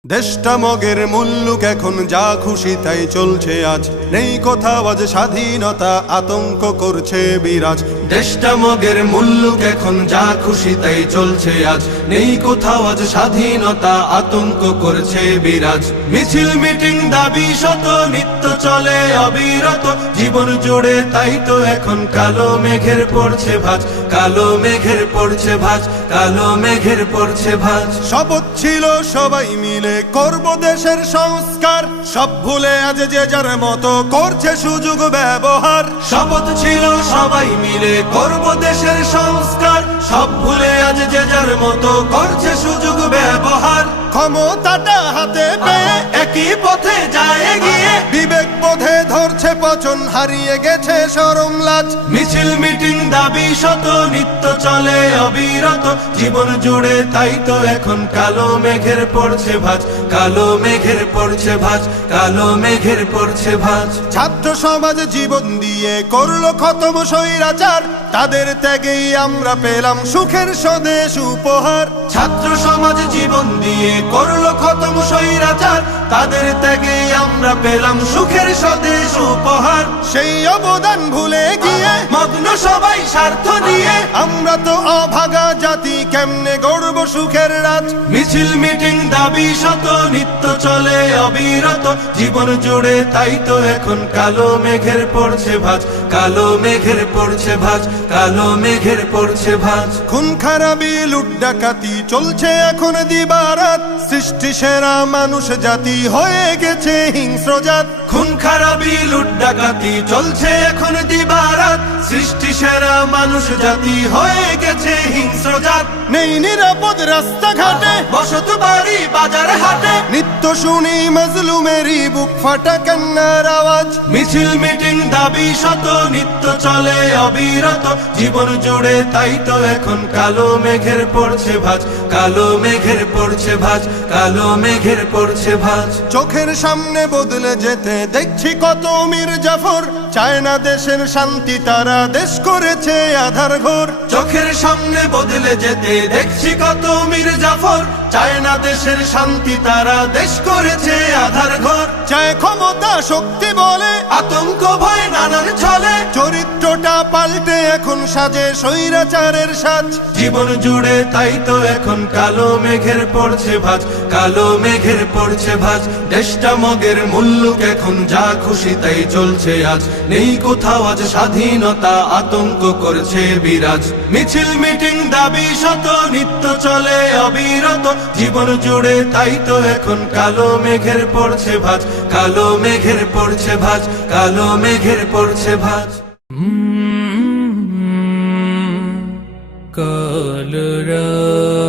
দেশটা মগের মুল্লুক এখন যা খুশি তাই চলছে আজ, নেই কোথাও আজ স্বাধীনতা, আতঙ্ক করছে বিরাজ। দেশটা মগের মুল্লুক এখন যা খুশি তাই চলছে আজ, নেই কোথাও আজ স্বাধীনতা, আতঙ্ক করছে বিরাজ। মিছিল মিটিং দাবি শত নিত্য চলে অবিরত, জীবন জুড়ে তাই তো এখন কালো মেঘের পড়ছে ভাঁজ, কালো মেঘের পড়ছে ভাঁজ, কালো মেঘের পড়ছে ভাঁজ। শপথ ছিল সবাই মিলে করব দেশের সংস্কার, সব ভুলে আজ যে যার মতো করছে সুযোগ ব্যবহার। শপথ ছিল সবাই মিলে করব দেশের সংস্কার, সব ভুলে আজ যে যার মতো করছে সুযোগ ব্যবহার। ক্ষমতাটা হাতে পেয়ে একই পথে যায় এগিয়ে, বিবেক বোধে ধরছে পচন, হারিয়ে গেছে শরম লাজ। মিছিল মিটিং দাবি শত নিত্য চলে অবিরত, জীবন জুড়ে তাই তো এখন কালো মেঘের পড়ছে ভাঁজ, কালো মেঘের পড়ছে ভাঁজ, কালো মেঘের পড়ছে ভাঁজ। ছাত্র সমাজ জীবন দিয়ে করলো খতম স্বৈরাচার, তাদের ত্যাগেই আমরা পেলাম সুখের স্বদেশ উপহার। ছাত্র সমাজ জীবন দিয়ে করলো খতম স্বৈরাচার, তাদের ত্যাগেই আমরা পেলাম সুখের স্বদেশ উপহার। সেই অবদান ভুলে গিয়ে মগ্ন সবাই স্বার্থ নিয়ে, আমরা তো অভাগা জাতি, কেমনে গড়ব সুখের রাজ। মিছিল মিটিং দাবি শত নিত্য চলে অবিরত, জীবন জুড়ে তাই তো এখন কালো মেঘের পড়ছে ভাঁজ, কালো মেঘের পড়ছে ভাঁজ, কালো মেঘের পড়ছে ভাঁজ। খুন খারাপি লুট ডাকাতি চলছে এখন দিবারাত, সৃষ্টি সেরা মানুষ জাতি হয়ে গেছে হিংস্র জাত। খুন খারাপি লুট ডাকাতি চলছে এখন দিবারাত, সৃষ্টি সেরা মানুষ জাতি হয়ে গেছে হিংস্র জাত। নেই নিরাপদ রাস্তাঘাটে, বসত বাড়ি বাজার হাটে, নিত্য শুনি মজলুমেরই বুক ফাটা কান্নার আওয়াজ। মিছিল মিটিং দাবি শত নিত্য চলে অবিরত, জীবন জুড়ে তাই তো এখন কালো মেঘের পড়ছে ভাঁজ, কালো মেঘের পড়ছে ভাঁজ, কালো মেঘের পড়ছে ভাঁজ। চোখের সামনে বদলে যেতে দেখছি কত মীর জাফর, চায় না দেশের শান্তি, তারা দেশ করেছে আধার ঘর। চোখের সামনে বদলে যেতে দেখছি কত মীর জাফর, চায় না দেশের শান্তি, তারা দেশ করেছে আধার ঘর। চায় ক্ষমতা শক্তি বলে আতঙ্ক ভয় নানান ছলে, চরিত্রটা পাল্টে এখন সাজে স্বৈরাচারের সাজ। জীবন জুড়ে তাই তো এখন কালো মেঘের পড়ছে ভাঁজ, কালো মেঘের পড়ছে ভাঁজ। দেশটা মগের মুল্লুক এখন যা খুশি তাই চলছে আজ, নেই কোথাও আজ স্বাধীনতা, আতঙ্ক করছে বিরাজ। মিছিল মিটিং দাবি শত নিত্য চলে অবিরত, জীবন জুড়ে তাই তো এখন কালো মেঘের পড়ছে ভাঁজ, কালো মেঘের পড়ছে ভাঁজ, কালো মেঘের পড়ছে ভাঁজ। কালো